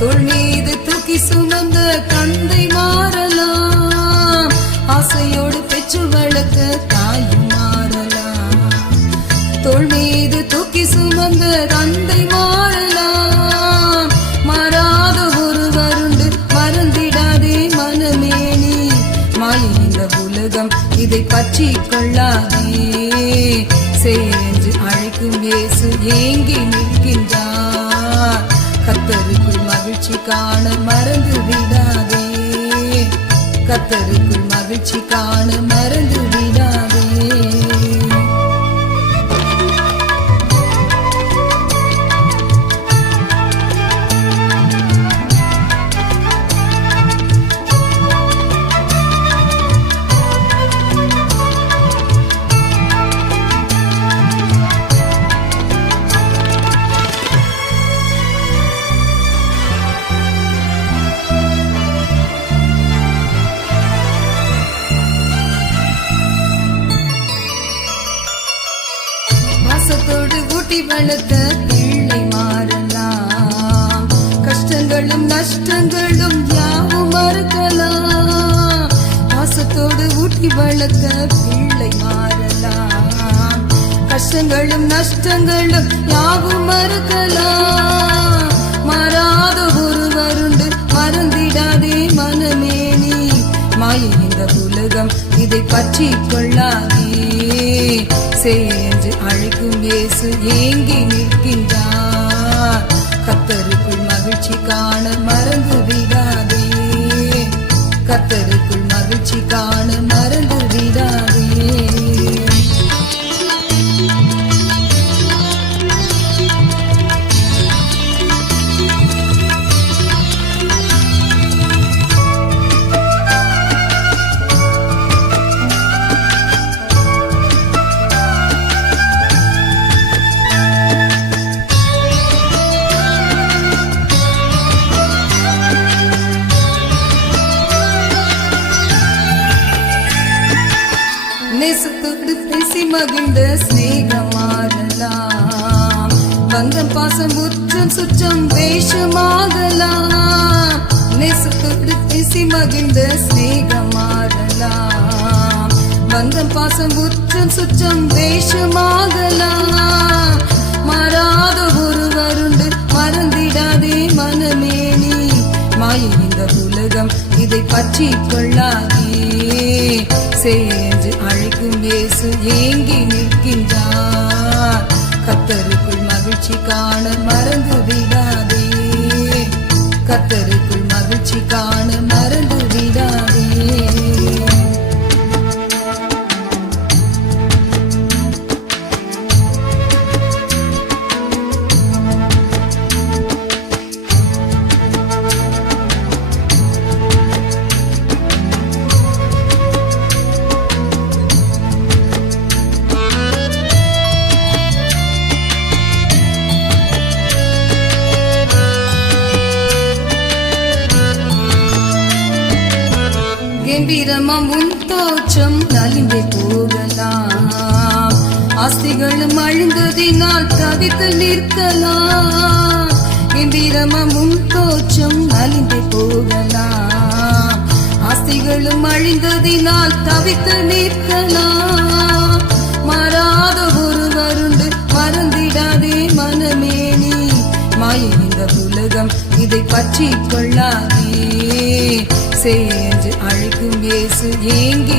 தோள் மீது தூக்கி சுமந்த தந்தை மாறலாம், ஆசையோடு பெற்று வளர்த்த தாயும் மாறலாம். தோள் மீது தூக்கி சுமந்த தந்தை மாறலாம், மாறாத ஒருவருண்டு மறந்திடாதே மனமேனி. மாயை இந்த உலகம் இதை பற்றி கொள்ளாதே, சென்று அழைக்கும் இயேசு ஏங்கி நிற்கின்றார். கர்த்தருக்குள் மகிழ்ச்சி காண மறந்து விடாதே, கர்த்தருக்குள் மகிழ்ச்சி காண மறந்து விடாதே. பாசத்தோடு ஊட்டி வளர்த்த பிள்ளை மாறலாம், கஷ்டங்களும் நஷ்டங்களும் யாவும் மறுக்கலாம். பாசத்தோடு ஊட்டி வளர்த்த பிள்ளை மாறலாம், கஷ்டங்களும் நஷ்டங்களும் யாவும் மறுக்கலாம். மாறாத ஒருவருண்டு மறந்திடாதே மனமேனி. மாயை இந்த உலகம் இதை பற்றி கொள்ளாதே, சென்று அழைக்கும் இயேசு ஏங்கி நிற்கின்றார். கர்த்தருக்குள் மகிழ்ச்சி காண மறந்து விடாதே, கர்த்தருக்குள் மகிழ்ச்சி காண மறந்து விடாதே. நேசத்தோடு பேசி மகிழ்ந்த சிநேகம் மாறலாம், பந்தம் பாசம் உற்றம் சுற்றம் வேஷமாகலாம். நேசத்தோடு பேசி மகிழ்ந்த சிநேகம் மாறலாம், பந்தம் பாசம் உற்றம் சுற்றம் வேஷமாகலாம். மாறாத ஒருவருண்டு மறந்திடாதே மனமேனி. மாயை இந்த உலகம் இதை பற்றி கொள்ளாதே, சென்று அழைக்கும் இயேசு ஏங்கி நிற்கின்றார். கர்த்தருக்குள் மகிழ்ச்சி காண மறந்து விடாதே, கர்த்தருக்குள் மகிழ்ச்சி காண மறந்து விடாதே. கம்பீரமாம் உன் தோற்றம் நலிந்தே போகலாம், ஆஸ்திகளும் அழிந்ததினால் தவித்து நிற்கலாம். கம்பீரமாம் உன் தோற்றம் நலிந்தே போகலாம், ஆஸ்திகளும் அழிந்ததினால் தவித்து நிற்கலாம். மாறாத ஒருவருண்டு மறந்திடாதே மனமேனி. மாயை இந்த உலகம் இதை பற்றி கொள்ளாதே, சென்று அழைக்கும் இயேசு ஏங்கி